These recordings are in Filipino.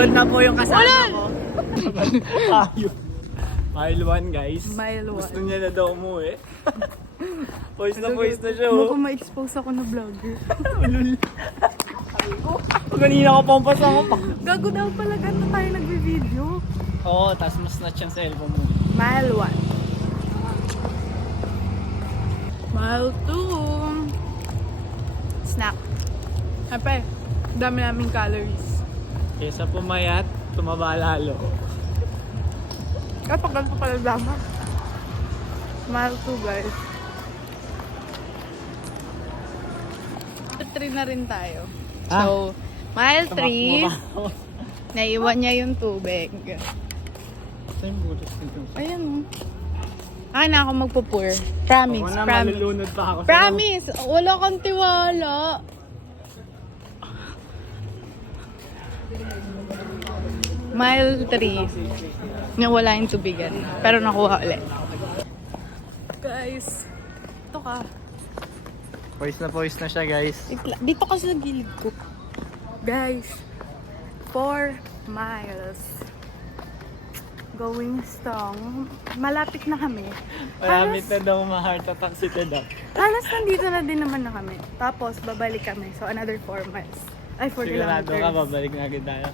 Pagod na po yung kasama ko. Ayun. Mile 1 guys. Mile 1. Gusto niya na daw umuwi. Poise na siya Mukhang oh. ma-expose ako na vlogger. Kanina ko pampas ako pa. Gago daw pala ganito tayo nagbe-video. Oo, tas mas snatch yung cellphone mo. Mile 1. Mile 2. Snack. Siyempre, dami naming calories. Kesa pumayat, tumaba lalo. Kapag ganito pala dapat. Mile 2 guys. 3 na rin tayo. Ah. So, mile 3, naiwan niya yung tubig. Saan yung butas nito? Ayun. Ay na ako magpupur. Promise, Ako na, promise. malulunod pa ako. Promise! Wala kang tiwala. Mile 3. Nawala yung tubigan. Pero nakuha ulit. Guys, ito ka. Poise na siya guys. Dito ka sa gilid ko. Guys, 4 miles. Going strong. Malapit na kami. Maramit na daw ma-heart attack si Teda. Halos nandito na din naman na kami. Tapos, babalik kami. So, another 4 miles. Ay, 4 Sigurado kilometers. ka, babalik na agad tayo.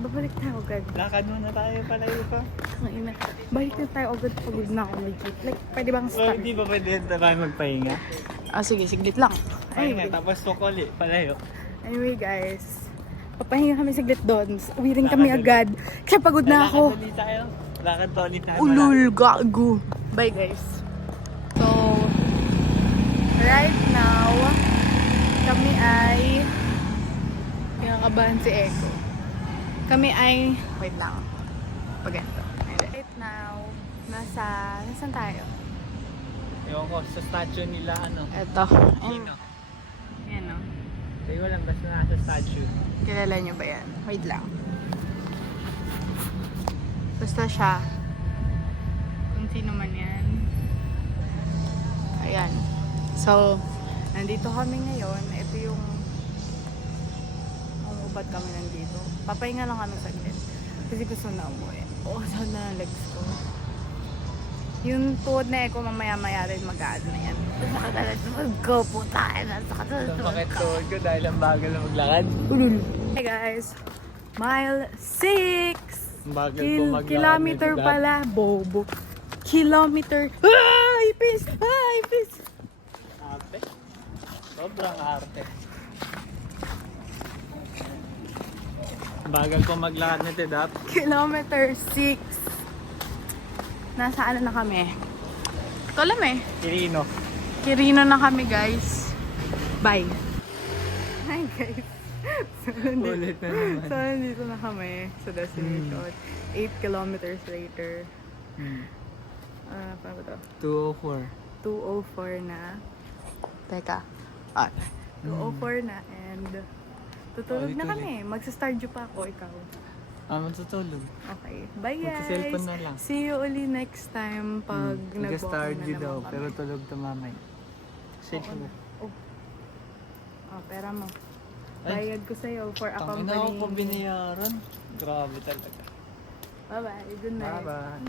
Babalik tayo agad. Lakad muna tayo, palayo pa. Ina. Balik na tayo agad. Pagod na ako legit. Like, pwede bang So, start? hindi ba pwede tayo magpahinga? Ah, sige. Siglit lang. Pahinga, Anyway, tapos sukoli, palayo. anyway guys. Papahinga kami saglit doon. Uwi rin kami agad. Kasi pagod na ako. Lakad ulit tayo. Lakad pa ulit tayo. Ulul, gago. Bye guys. So, right now, kami ay kinakabahan si Eko. Kami ay, wait lang. Pagento. Right now, nasaan tayo? Ewan ko, sa statue nila, ano? Eto. Sino? Yan o. Tayo lang, basta nasa statue. Kilala niyo ba yan? Wait lang. Basta siya. Kung sino man yan. Ayan. So, nandito kami ngayon. Ito yung umubat kami nandito. Papahinga lang kami saglit. Kasi gusto na umuwi. Oo, sana legs ko. Yung tuhod na Eko, mamaya-maya rin mag-aad na yan. Nakatalag na mag-go po tayo. Sa bakit tuhod ko dahil ang bagal na maglakad. Hey guys, mile 6. Ang bagal ko maglakad. Kilometer nito, pala, bobo. Kilometer. Ah, ipis! Ah, ipis! Arte. Sobrang arte. Ang bagal ko maglakad nito, Dap. Kilometer 6. Nasa ano na kami? Ito alam eh. Kirino. Kirino na kami guys. Bye. Hi guys. Ulit na naman. So, nandito na kami sa destination. 8 kilometers later. Paano ba to? 204. 2:04 na. Teka. 2:04 na and tutulog na kami. Magsa-stardew pa ako, ikaw. Matutulog. Okay. Bye guys. Magsa-cellphone na lang. See you uli next time pag Nag-stardew na daw, naman pero kami. tulog tamamay. Shake mo. Oh, pera mo. Ay. Bayad ko sa'yo for Tangina ako pa accompanying. binayaran. Grabe talaga. Bye-bye. Good night. Bye-bye.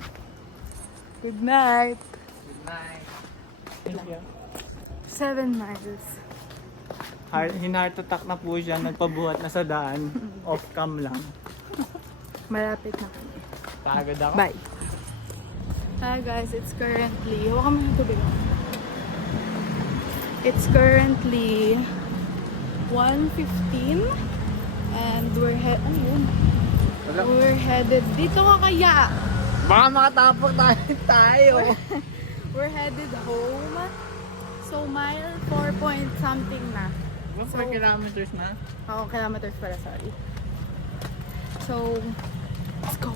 Good night. Good night. Thank you. 7 miles. Hinart attack na po siya, nagpabuhat na sa daan. Off-cam lang. Malapit na kami. Pagod ako. Bye. Hi guys, it's currently... Hawakan mo yung tubig. It's currently 1:15 and we're ano yun? We're headed... Dito ka kaya! Baka makatapok tayo. We're headed home. So, mile 4 point something na. 4 kilometers na? Kilometers pala, sorry. So, let's go.